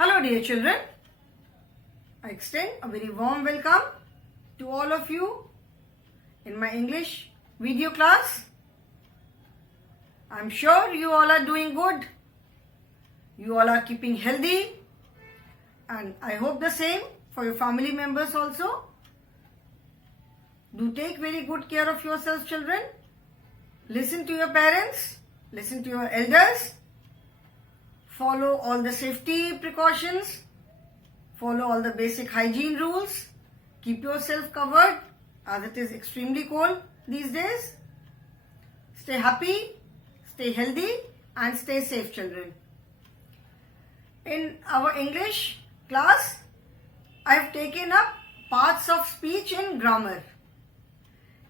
Hello dear children, I extend a very warm welcome to all of you in my English video class. I'm sure you all are doing good, you all are keeping healthy, and I hope the same for your family members also. Do take very good care of yourselves, children. Listen to your parents, listen to your elders. Follow all the safety precautions, follow all the basic hygiene rules, keep yourself covered as it is extremely cold these days. Stay happy, stay healthy and stay safe, children. In our English class, I have taken up parts of speech in grammar.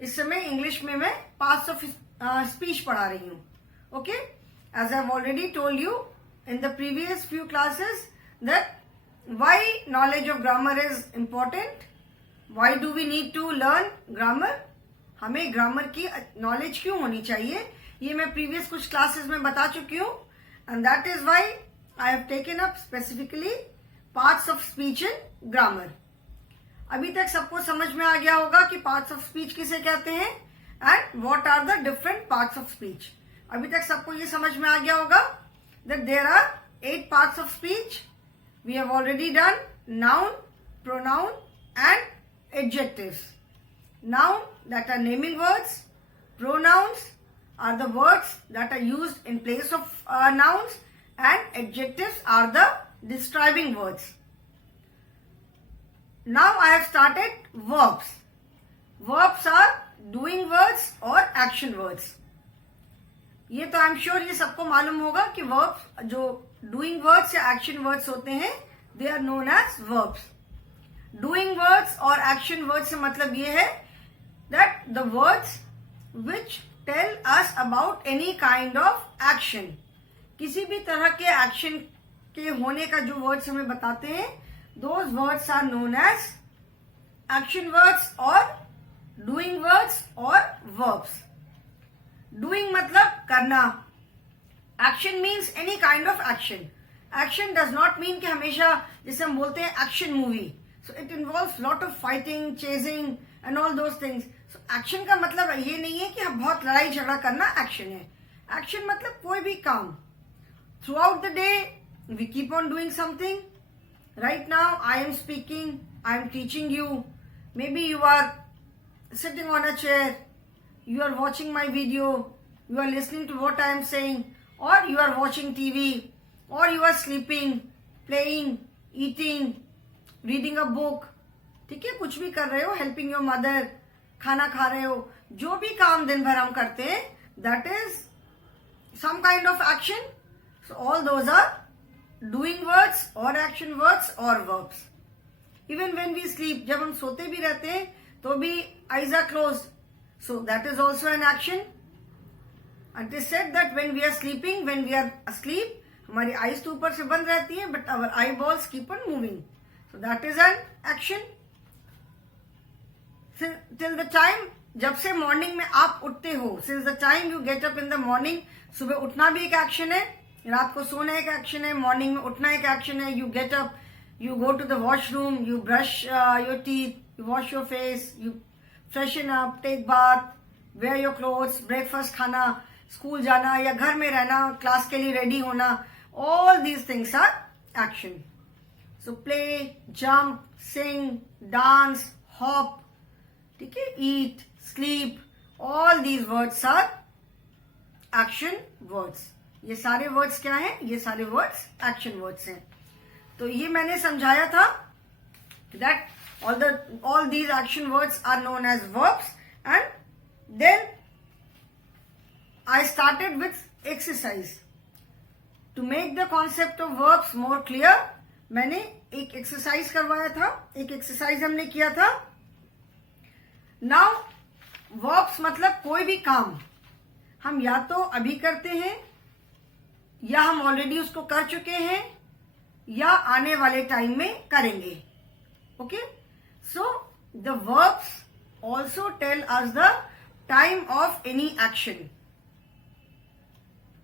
इस समय इंग्लिश में मैं parts of speech पढ़ा रही हूँ. Okay, as I have already told you in the previous few classes that why knowledge of grammar is important, why do we need to learn grammar, हमें ग्रामर की नॉलेज क्यों होनी चाहिए, ये मैं प्रीवियस कुछ क्लासेस में बता चुकी हूँ. And that is why I have taken up specifically parts of speech in grammar. अभी तक सबको समझ में आ गया होगा कि पार्ट्स ऑफ स्पीच किसे कहते हैं and what are the different parts of speech. अभी तक सबको ये समझ में आ गया होगा that there are 8 parts of speech. We have already done noun, pronoun and adjectives. Noun, that are naming words. Pronouns are the words that are used in place of nouns, and adjectives are the describing words. Now I have started verbs. Verbs are doing words or action words. ये तो I am sure ये सबको मालूम होगा कि verbs जो doing words या action words होते हैं they are known as verbs. Doing words और एक्शन वर्ड्स से मतलब ये है that the words which tell us about any kind of action. किसी भी तरह के एक्शन के होने का जो वर्ड्स हमें बताते हैं those words are known as action words और डूइंग वर्ड्स और वर्ब्स. डूइंग मतलब करना. Action means any kind of action. Action does not mean कि हमेशा जैसे हम बोलते हैं action movie, so it involves lot of fighting, chasing and all those things. So action का मतलब ये नहीं है कि हम बहुत लड़ाई झगड़ा करना एक्शन है. एक्शन मतलब कोई भी काम. Throughout the day we keep on doing something. Right now I am speaking, I am teaching you, maybe you are sitting on a chair, you are watching my video, you are listening to what I am saying, or you are watching TV, or you are sleeping, playing, eating, reading a book. ठीक है, कुछ भी कर रहे हो, helping your mother, खाना खा रहे हो, जो भी काम दिन भर हम करते हैं that is some kind of action. So all those are doing words or action words or verbs. Even when we sleep, जब हम सोते भी रहते हैं तो भी eyes are closed. So that is also an action. And it is said that when we are sleeping, when we are asleep, हमारी eyes तो ऊपर से बंद रहती है but our eyeballs keep on moving. So that is an action. Till the time जब से मॉर्निंग में आप उठते हो, since the time you get up in the morning, सुबह उठना भी एक एक्शन है, रात को सोना एक एक्शन है, मॉर्निंग में उठना एक एक्शन है. You get up, you go to the washroom, you brush your teeth, you wash your face, you freshen up, take bath, wear your clothes, breakfast खाना, स्कूल जाना या घर में रहना, क्लास के लिए रेडी होना, all these things are action. So play, jump, sing, dance, hop, ठीक है, eat, sleep, all these words are action words. ये सारे words क्या हैं? ये सारे words action words हैं. तो ये मैंने समझाया था that all these action words are known as verbs. And then I started with exercise to make the concept of verbs more clear. मैंने एक एक्सरसाइज करवाया था, एक एक्सरसाइज हमने किया था. Now verbs मतलब कोई भी काम हम या तो अभी करते हैं या हम ऑलरेडी उसको कर चुके हैं या आने वाले टाइम में करेंगे. Okay, so the verbs also tell us the time of any action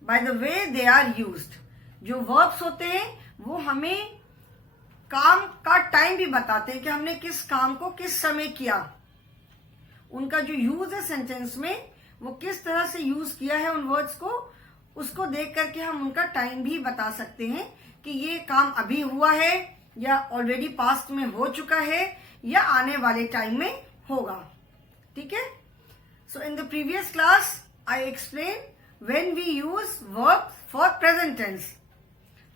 by the way they are used. जो verbs होते हैं वो हमें काम का टाइम भी बताते हैं कि हमने किस काम को किस समय किया। उनका जो यूज है सेंटेंस में, वो किस तरह से यूज किया है उन वर्ड्स को, उसको देख करके हम उनका टाइम भी बता सकते हैं कि ये काम अभी हुआ है या ऑलरेडी पास्ट में हो चुका है या आने वाले टाइम में होगा। ठीक है। So in the previous class I explain when we use verb for present tense.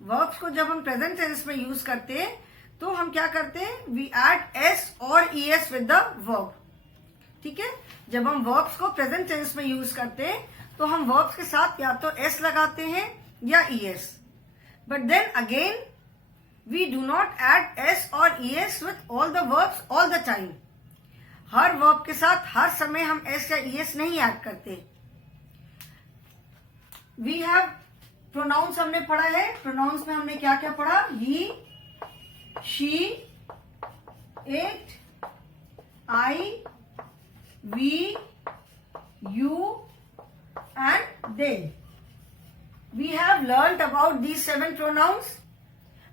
Verbs को जब हम प्रेजेंट टेंस में यूज करते हैं तो हम क्या करते हैं, वी ऐड एस और ईएस विद द वर्ब। ठीक है। जब हम वर्ब्स को प्रेजेंट टेंस में यूज करते हैं तो हम वर्ब्स के साथ या तो एस लगाते हैं या ES, but then again we do not add S और ES with all the verbs all the time. हर वर्ब के साथ हर समय हम एस या ईएस नहीं ऐड करते। वी हैव प्रोनाउंस हमने पढ़ा है। प्रोनाउंस में हमने क्या क्या पढ़ा, he, she, it, I, we, you and they. We have learnt about these 7 pronouns.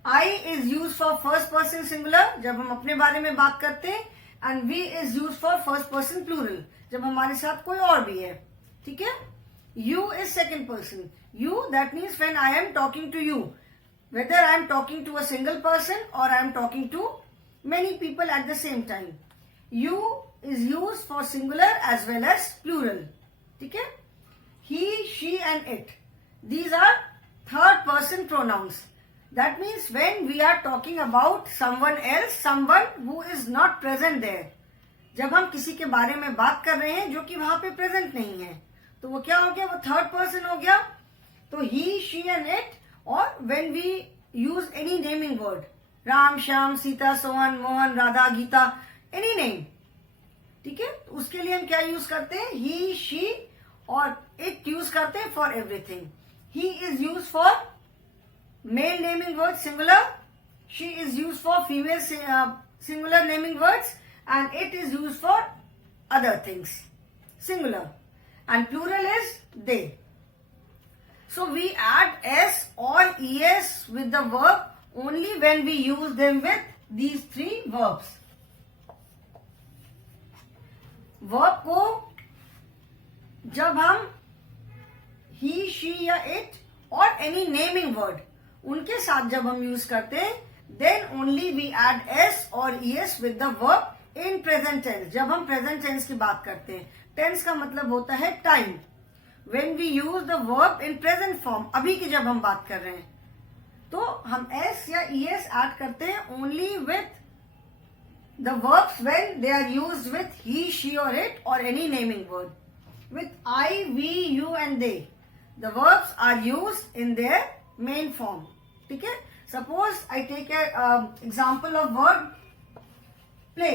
I is used for first person singular जब हम अपने बारे में बात करते हैं, and we is used for first person plural जब हमारे साथ कोई और भी है। ठीक है। You is second person. You, that means when I am talking to you, whether I am talking to a single person or I am talking to many people at the same time. You is used for singular as well as plural. ठीक है। He, she and it, these are third person pronouns. That means when we are talking about someone else, someone who is not present there, जब हम किसी के बारे में बात कर रहे हैं जो कि वहां पे प्रेजेंट नहीं है, तो वो क्या हो गया, वो थर्ड पर्सन हो गया। तो he, she and it, और when we use any naming word, Ram, श्याम, सीता, सोहन, मोहन, राधा, गीता, any name, ठीक है, उसके लिए हम क्या यूज करते हैं, ही, शी और इट यूज करते हैं for everything. He is use for male naming word singular, she is use for female singular naming words and it is use for other things singular, and plural is they. So we add S और ES with the verb only when we use them with these 3 verbs. Verb को जब हम he, she या it और any naming word उनके साथ जब हम यूज करते हैं, then only we add S और ES with the verb in present tense. जब हम प्रेजेंट टेंस की बात करते हैं, टेंस का मतलब होता है time. When we use the verb in present form, अभी की जब हम बात कर रहे हैं, तो हम एस या ईएस ऐड करते हैं only with the verbs when they are used with he, she or it or any naming word. With I, we, you and they, the verbs are used in their main form. ठीक है। Suppose I take a example of word play.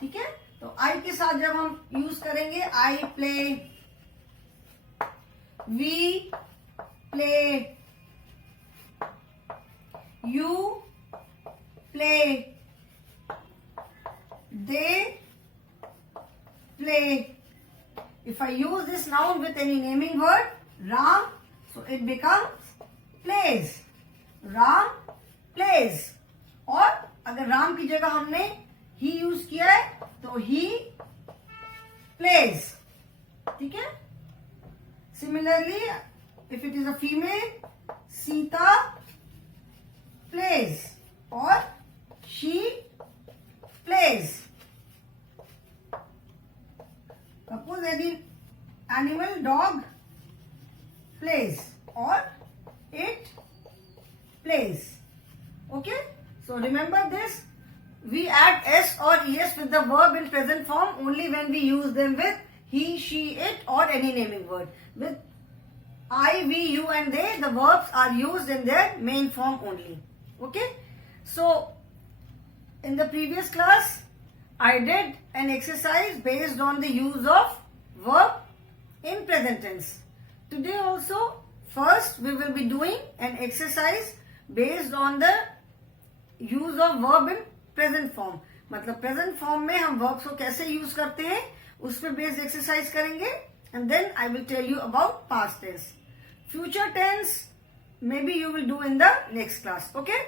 ठीक है। तो I के साथ जब हम यूज करेंगे, I play, we play, you play, they play. If I use this noun with any naming word, Ram, so it becomes plays. Ram plays. और अगर राम की जगह हमने ही यूज किया है तो ही plays. ठीक है। Similarly, if it is a female, Sita plays or she plays. Suppose any animal, dog plays or it plays. Okay. So remember this. We add s or es with the verb in present form only when we use them with he, she, it or any naming word. With I, we, you and they, the verbs are used in their main form only. Okay. So in the previous class, I did an exercise based on the use of verb in present tense. Today also, first we will be doing an exercise based on the use of verb in present form. मतलब present form में हम verbs को कैसे use करते हैं, उस पर based exercise करेंगे, and then I will tell you about past tense. Future tense maybe you will do in the next class. Okay.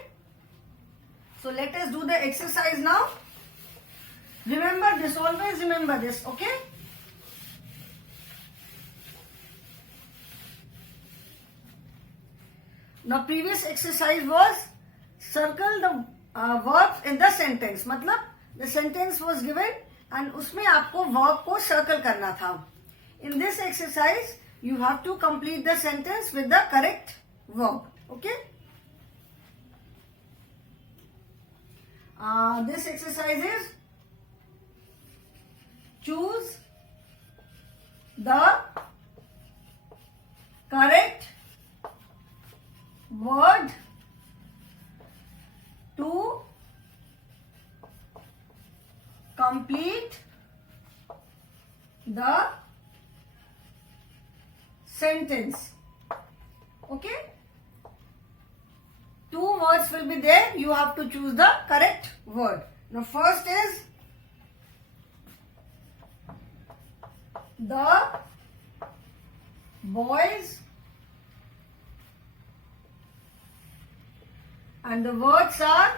So let us do the exercise now. Remember this, always remember this, okay? Now previous exercise was circle the verbs in the sentence. मतलब the sentence was given and उसमें आपको verb को circle करना था. In this exercise you have to complete the sentence with the correct verb. Okay? This exercise is choose the correct word to complete the sentence. Okay? Two words will be there. You have to choose the correct word. Now first is the boys, and the words are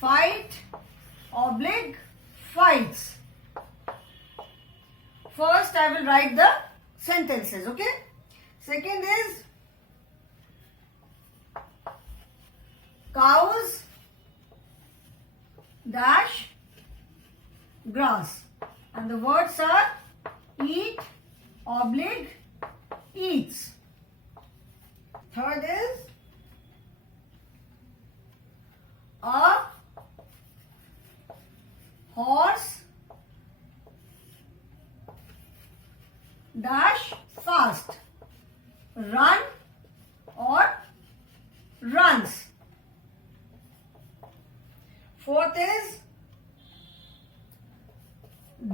fight, fights. First I will write the sentences, okay? Second is cows dash grass, and the words are eat, eats. Third is a horse dash fast, run or runs. Fourth is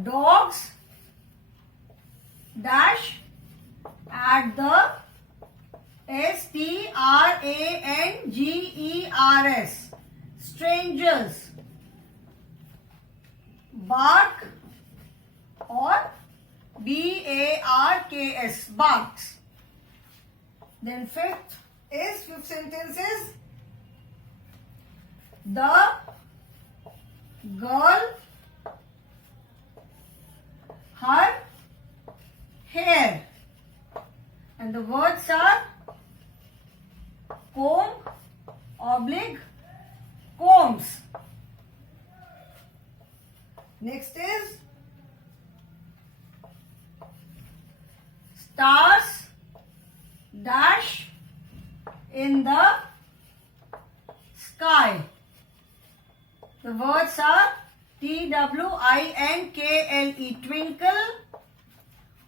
dogs dash at the strangers, strangers, bark or barks, barks. Then fifth sentence is the girl her hair, and the words are comb, combs. Next is stars dash in the sky. The words are twinkle, twinkle,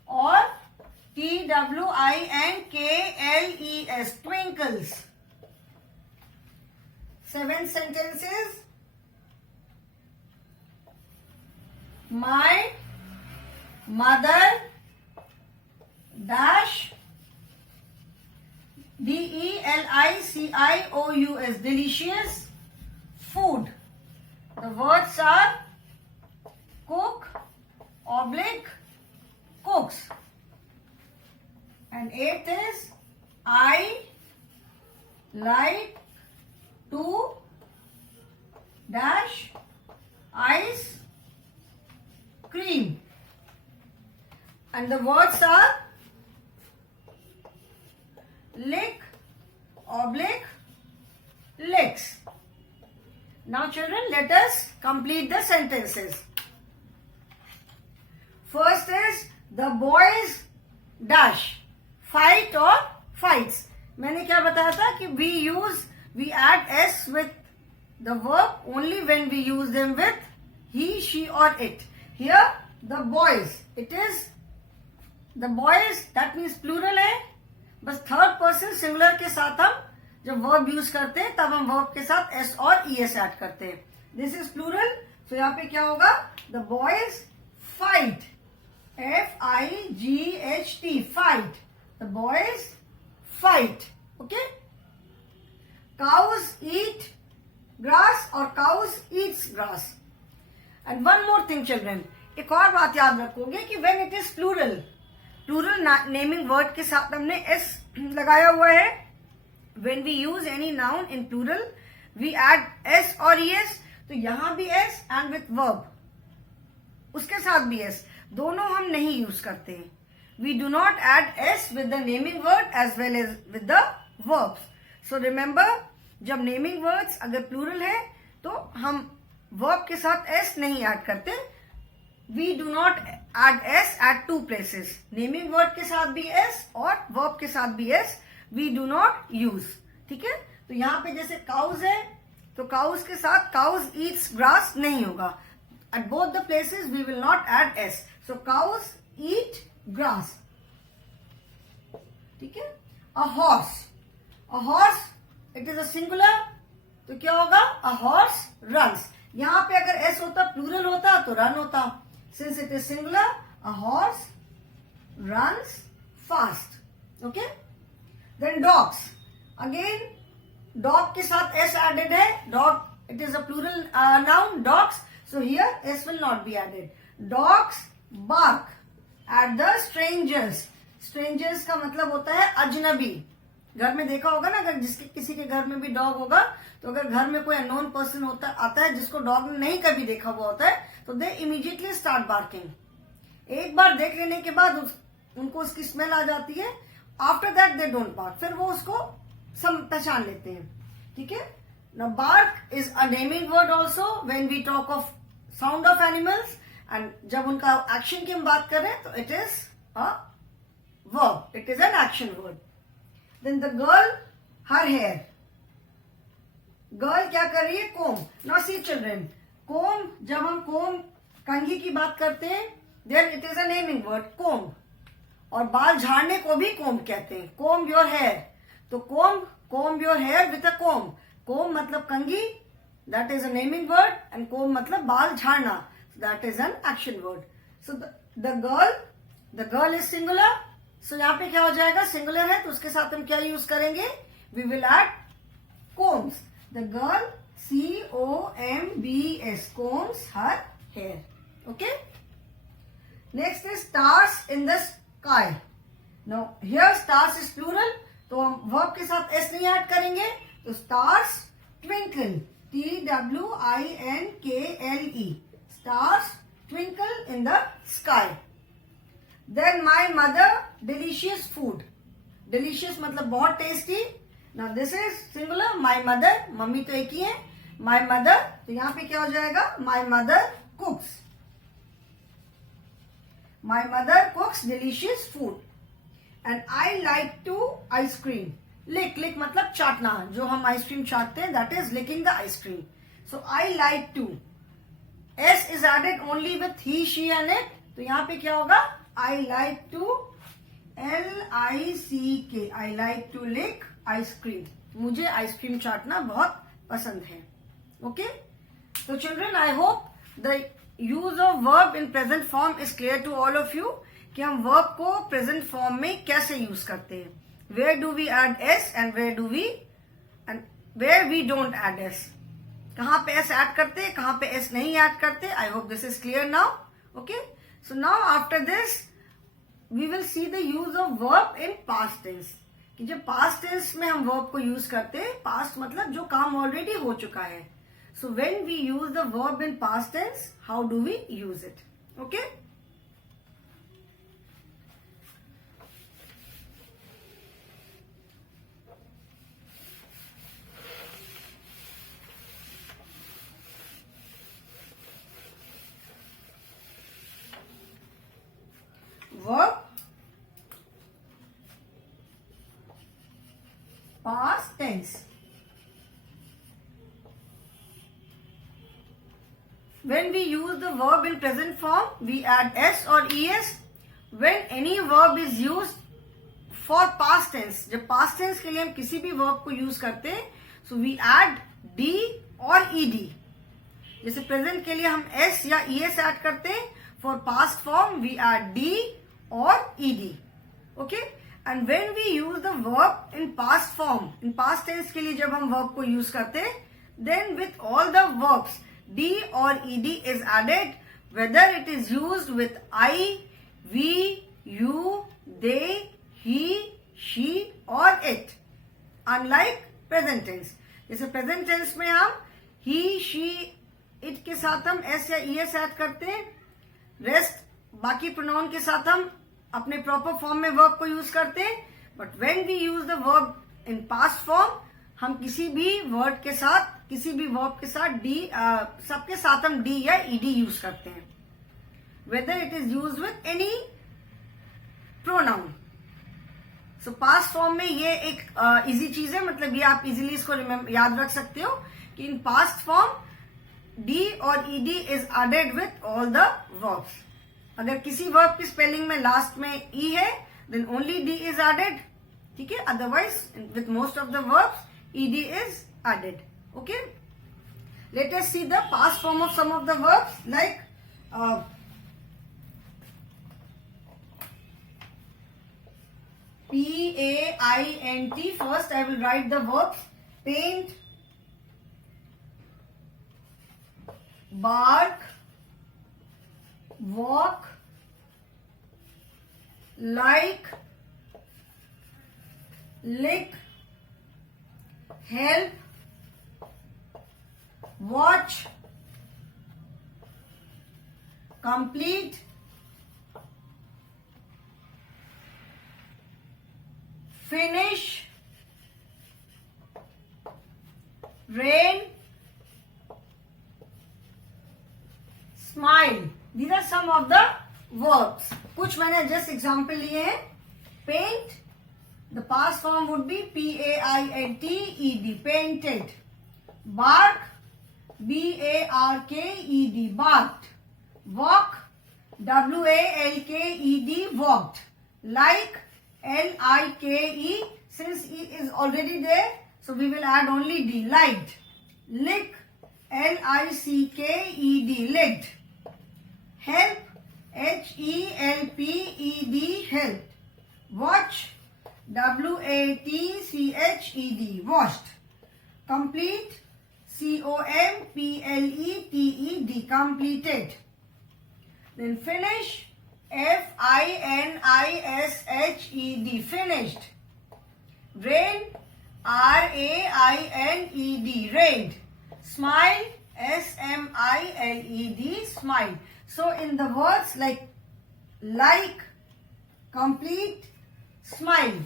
or twinkles, twinkles. Seventh sentence is my mother dash delicious, delicious food. The words are cook, cooks. And eighth is I like to dash ice cream. And the words are lick, licks. Now children, let us complete the sentences. First is the boys dash fight or fights. मैंने क्या बताया था कि we add s with the verb only when we use them with he, she or it. Here the boys, it is the boys, that means plural है. बस third person singular के साथ हम जब वर्ब यूज करते हैं तब हम वर्ब के साथ एस और ईएस ऐड करते हैं. This is plural. तो यहाँ पे क्या होगा? The boys fight, FIGHT, fight. The boys fight. Okay. Cows eat grass और cows eats grass. And one more thing children, एक और बात याद रखोगे कि when it is plural naming word के साथ हमने एस लगाया हुआ है. When we use any noun in plural, we add S और ईएस, तो यहां भी एस एंड विथ वर्ब, उसके साथ भी एस, दोनों हम नहीं यूज करते। We do not add S with the naming word as well as with the verbs. So remember, जब नेमिंग वर्ड्स अगर प्लूरल है तो हम वर्ब के साथ एस नहीं ऐड करते। We do not add S at two places, naming word के साथ भी एस और वर्ब के साथ भी S we do not use. ठीक है, तो यहां पे जैसे काउज है तो काउज के साथ काउज ईट्स ग्रास नहीं होगा। At both the places we will not add S. So cows eat grass. ठीक है, a horse it is a singular, तो क्या होगा, अ हॉर्स रन्स। यहां पे अगर एस होता, प्लूरल होता तो रन होता। Since it is singular, a horse runs fast. Okay, then dogs, again dog के साथ एस एडेड है, dog it is a plural noun dogs, so here S will not be added. Dogs bark at the strangers. Strangers का मतलब होता है अजनबी। घर में देखा होगा ना, अगर जिसके किसी के घर में भी डॉग होगा, तो अगर घर में कोई अननोन पर्सन होता आता है जिसको डॉग ने नहीं कभी देखा हुआ होता है, तो दे इमीडिएटली स्टार्ट बार्किंग। एक बार देख लेने के बाद उनको उसकी स्मेल आ जाती है, after that they don't bark, फिर वो उसको पहचान लेते हैं। ठीक है, now bark is a naming word also when we talk of sound of animals, and जब उनका एक्शन की हम बात कर रहे हैं तो it is a verb, it is an action word. Then the girl, her hair, girl क्या कर रही है, कोम। नाउ सी चिल्ड्रन, कोम, जब हम कोम कंघी की बात करते हैं then it is a naming word comb, और बाल झाड़ने को भी कोम कहते हैं, कोम योर हेयर। तो comb your hair with a comb, comb मतलब कंघी, that is a naming word, and comb मतलब बाल झाड़ना, that is an action word. So the girl is singular, सो यहां पे क्या हो जाएगा, सिंगुलर है तो उसके साथ हम क्या यूज करेंगे, we will add combs. The girl COMBS, combs her hair. Okay, next is stars in the sky. Now here stars is plural, तो हम वर्ब के साथ एस नहीं ऐड करेंगे, तो stars twinkle, TWINKLE, stars twinkle in the sky. Then my mother delicious food, delicious मतलब बहुत tasty. Now this is singular, my mother, mummy तो एक ही है, माई मदर, तो यहां पे क्या हो जाएगा, my mother cooks, my mother cooks delicious food. And I like to ice cream, lick मतलब चाटना, जो हम आइसक्रीम चाटते हैं that is licking the ice cream. So I like to, S is added only with he she and it, तो यहां पे क्या होगा, I like to LICK, I like to lick ice cream, मुझे आइसक्रीम चाटना बहुत पसंद है। ओके, तो children I hope the use of verb in present form is clear to all of you, कि हम वर्ब को प्रेजेंट फॉर्म में कैसे यूज करते हैं। Where do we add S and where we don't add S, कहां पे एस ऐड करते हैं, कहां पे एस नहीं ऐड करते। I hope this is clear now. Okay, so now after this we will see the use of verb in past tense, कि जब पास्ट टेंस में हम वर्ब को यूज करते हैं, पास्ट मतलब जो काम ऑलरेडी हो चुका है। So when we use the verb in past tense, how do we use it. Okay, verb, past tense. When we use the verb in present form, we add s or es. When any verb is used for past tense, जब past tense के लिए हम किसी भी verb को use करते हैं, so we add d और ed. जैसे present के लिए हम s या es add करते हैं, for past form we add d or ed. Okay, and when we use the verb in past form, in past tense के लिए जब हम verb को use करते हैं, then with all the verbs d or ed is added, whether it is used with I, we, you, they, he, she or it, unlike present tense. जैसे present tense में हम ही, शी, इट के साथ हम एस या ES add करते हैं। रेस्ट बाकी प्रोनाउन के साथ हम अपने प्रॉपर फॉर्म में वर्ब को यूज करते हैं। But when we use the verb in past form, हम किसी भी वर्ड के साथ, किसी भी वर्ब के साथ डी, सबके साथ हम डी या ईडी यूज करते हैं, whether it is use with any pronoun. So past form में ये एक इजी चीज है, मतलब ये आप इजीली इसको याद रख सकते हो कि इन पास्ट फॉर्म डी और ED is added with all the verbs. अगर किसी वर्ब की स्पेलिंग में लास्ट में ई है, then only D is added, ठीक है। Otherwise with most of the verbs ED is added, okay. Let us see the past form of some of the verbs, like paint. First I will write the verbs paint, bark, walk, like, lick, help, watch, complete, finish, rain, smile. These are some of the verbs. कुछ मैंने just example लिए हैं. Paint, the past form would be P-A-I-N-T-E-D, painted. Bark, B-A-R-K-E-D, barked. Walk, W-A-L-K-E-D, walked. Like, L-I-K-E, since E is already there, so we will add only D, liked. Lick, L-I-C-K-E-D, licked. Help, H-E-L-P-E-D, helped. Watch, W-A-T-C-H-E-D, watched. Complete, C-O-M-P-L-E-T-E-D, completed. Then finish, F-I-N-I-S-H-E-D, finished. Rain, R-A-I-N-E-D, rained. Smile, S-M-I-L-E-D, smile. So in the words like, complete, smile,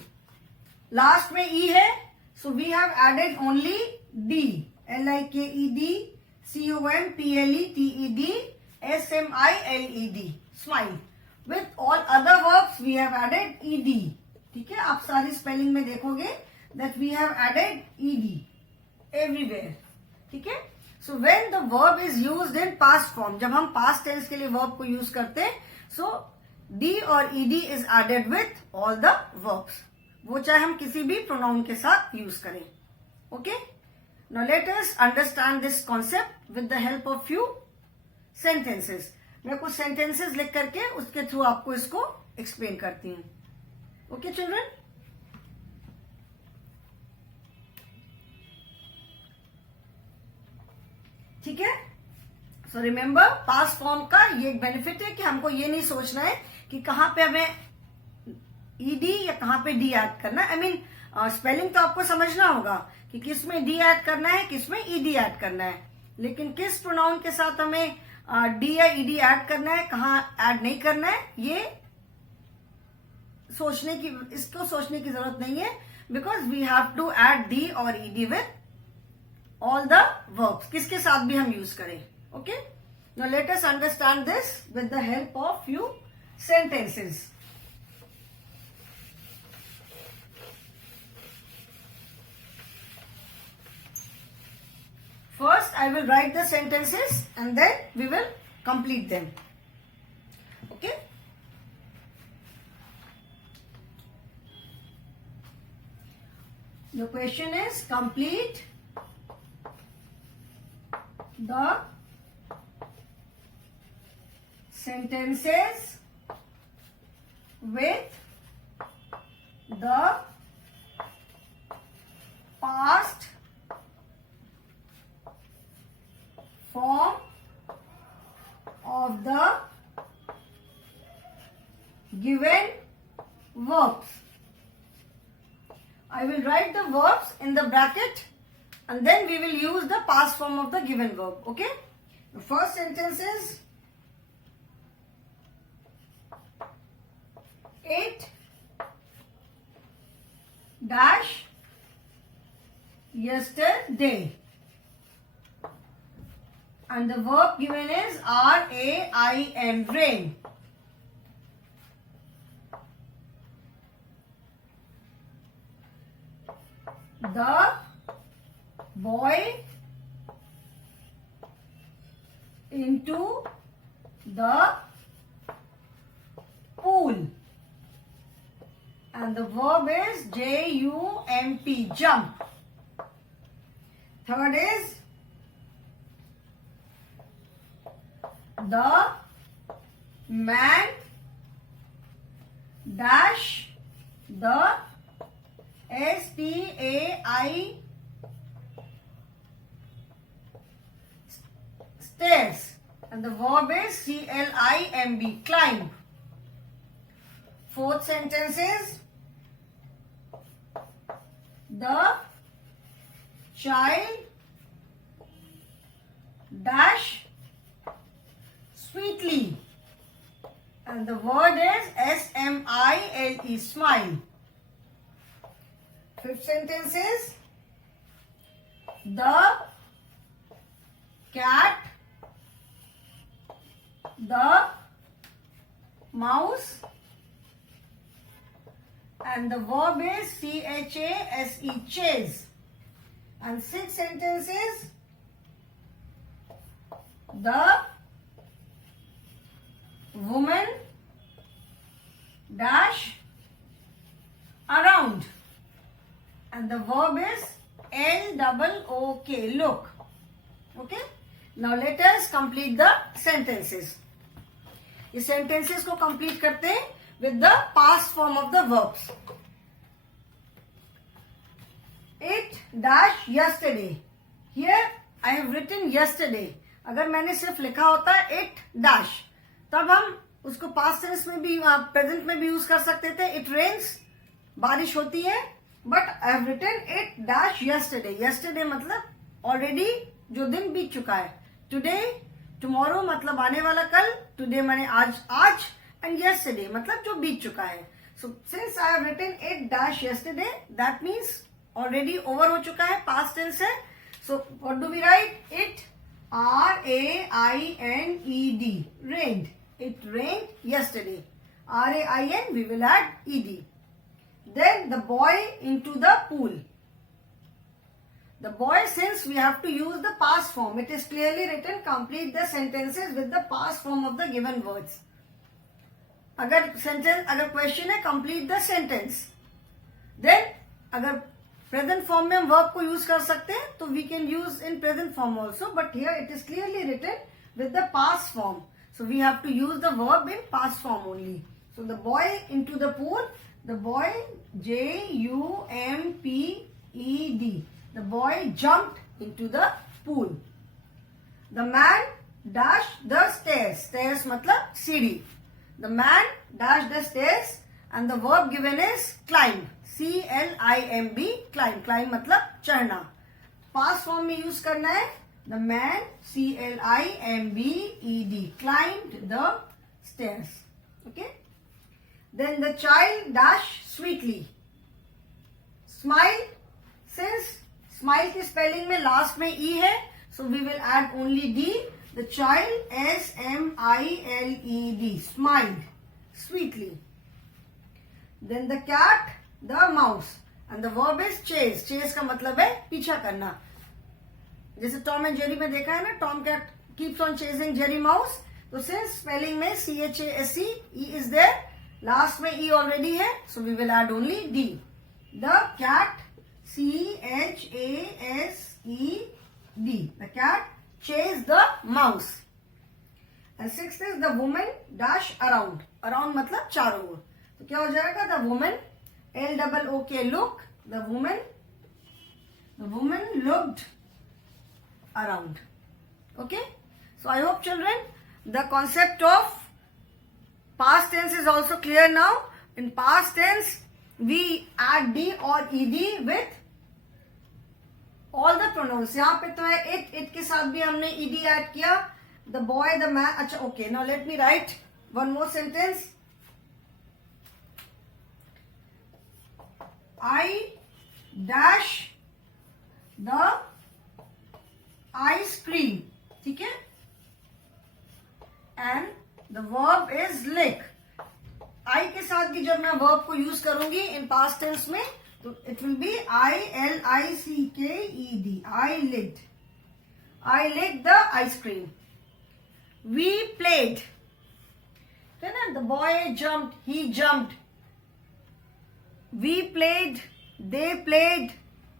last में E है, so we have added only D, L-I-K-E-D, C-O-M-P-L-E-T-E-D, S-M-I-L-E-D, smile. With all other verbs we have added ed. ठीक है, आप सारी स्पेलिंग में देखोगे that we have added ed everywhere. ठीक है. So when the verb is used in past form, जब हम past tense के लिए verb को use करते हैं, so d और ed is added with all the verbs. वो चाहे हम किसी भी pronoun के साथ use करें. Okay. Now let us understand this concept with the help of few sentences. मैं कुछ सेंटेंसेस लिख करके उसके थ्रू आपको इसको एक्सप्लेन करती हूँ. Okay children. ठीक है. सो रिमेम्बर, पास्ट फॉर्म का ये एक बेनिफिट है कि हमको ये नहीं सोचना है कि कहां पे हमें ईडी या कहां पे डी ऐड करना है. आई मीन स्पेलिंग तो आपको समझना होगा कि किस में डी ऐड करना है, किस में ईडी ऐड करना है, लेकिन किस प्रोनाउन के साथ हमें डी या ईडी ऐड करना है, कहाँ ऐड नहीं करना है, ये इसको सोचने की जरूरत नहीं है. Because we have to add D और ED with all the verbs, किसके साथ भी हम यूज करें. Okay. Now let us understand this with the help of few sentences. First, I will write the sentences and then we will complete them. Okay? The question is complete the sentences with the past form of the given verbs. I will write the verbs in the bracket and then we will use the past form of the given verb. Okay? The first sentence is, it dash yesterday, and the verb given is rain, rain. The boy into the pool, and the verb is jump, jump. Third is, the man dash the stairs, and the verb is climb, climb. Fourth sentence is, the child dash sweetly, and the word is smile, smile. Fifth sentence is, the cat, the mouse, and the verb is chase, chase. And sixth sentence is, the woman dash around, and the verb is look, look. Okay? Now let us complete the sentences. ये sentences को complete करते हैं with the past form of the verbs. It dash yesterday. Here I have written yesterday. अगर मैंने सिर्फ लिखा होता it dash, तब हम उसको past tense में भी present में भी यूज कर सकते थे. It rains, बारिश होती है. But I have written it dash yesterday. Yesterday मतलब already जो दिन बीत चुका है. Today, tomorrow मतलब आने वाला कल. Today माने आज, and yesterday मतलब जो बीत चुका है. So since I have written it dash yesterday, that means already over हो चुका है, past tense है. So what do we write? It rained, rained. It rained yesterday. rain, we will add ed. Then the boy into the pool. The boy, since we have to use the past form, it is clearly written, complete the sentences with the past form of the given words. अगर question है, complete the sentence. Then अगर present form में हम verb को use कर सकते हैं, तो we can use in present form also, but here it is clearly written with the past form. So we have to use the verb in past form only. So the boy into the pool, the boy jumped. The boy jumped into the pool. The man dashed the stairs. Stairs मतलब सीढ़ी. The man dashed the stairs, and the verb given is climb. climb, climb. Climb मतलब चढ़ना. Past form में use करना है. The man climbed, climbed the stairs. Okay. Then the child dashed sweetly. Smile. Since smile की spelling में last में e है, so we will add only d. The child smiled, smiled sweetly. Then the cat, the mouse, and the verb is chase. Chase का मतलब है पीछा करना. जैसे टॉम एंड जेरी में देखा है ना, Tom cat keeps on chasing Jerry mouse. तो since spelling में chase, e is there, last में e already है, so we will add only d. The cat chased. The cat chased the mouse. And sixth is the woman dash around. Around मतलब चारों ओर. तो क्या हो जाएगा? The woman, look. The woman looked around. Okay? So I hope, children, the concept of past tense is also clear now. In past tense, we add d or ed with all the pronounce, यहाँ पे तो है इट के साथ भी हमने ed add किया, the boy the man. अच्छा okay, now let me right one more sentence. I dash the ice cream. ठीक है, and the verb is lick. I के साथ भी जब मैं verb को यूज करूंगी इन past tense में, तो it will be I-L-I-C-K-E-D. I licked the ice cream. We played. है ना, the boy jumped, he jumped. We played, they played,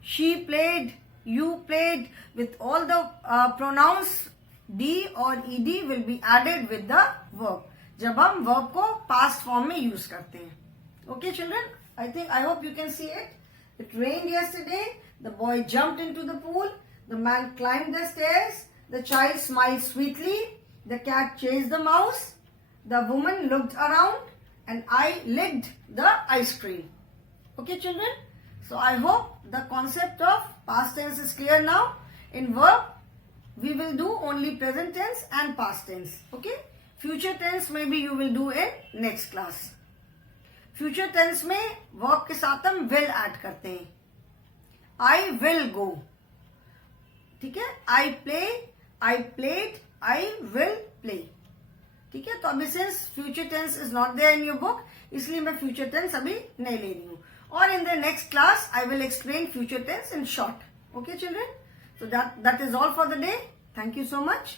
she played, you played. With all the pronouns d or ed will be added with the verb जब हम verb को past form में use करते हैं. Okay children, I hope you can see it. It rained yesterday, the boy jumped into the pool, the man climbed the stairs, the child smiled sweetly, the cat chased the mouse, the woman looked around, and I licked the ice cream. Okay children, so I hope the concept of past tense is clear now. In verb we will do only present tense and past tense. Okay, future tense maybe you will do in next class. Future tense में verb के साथ हम will add करते हैं. I will go. ठीक है, I play, I played, I will play. ठीक है, तो अभी since future tense is not there in your book, इसलिए मैं फ्यूचर टेंस अभी नहीं ले रही हूँ. और in the next class I will explain future tense in short. Okay children, so that is all for the day. Thank you so much.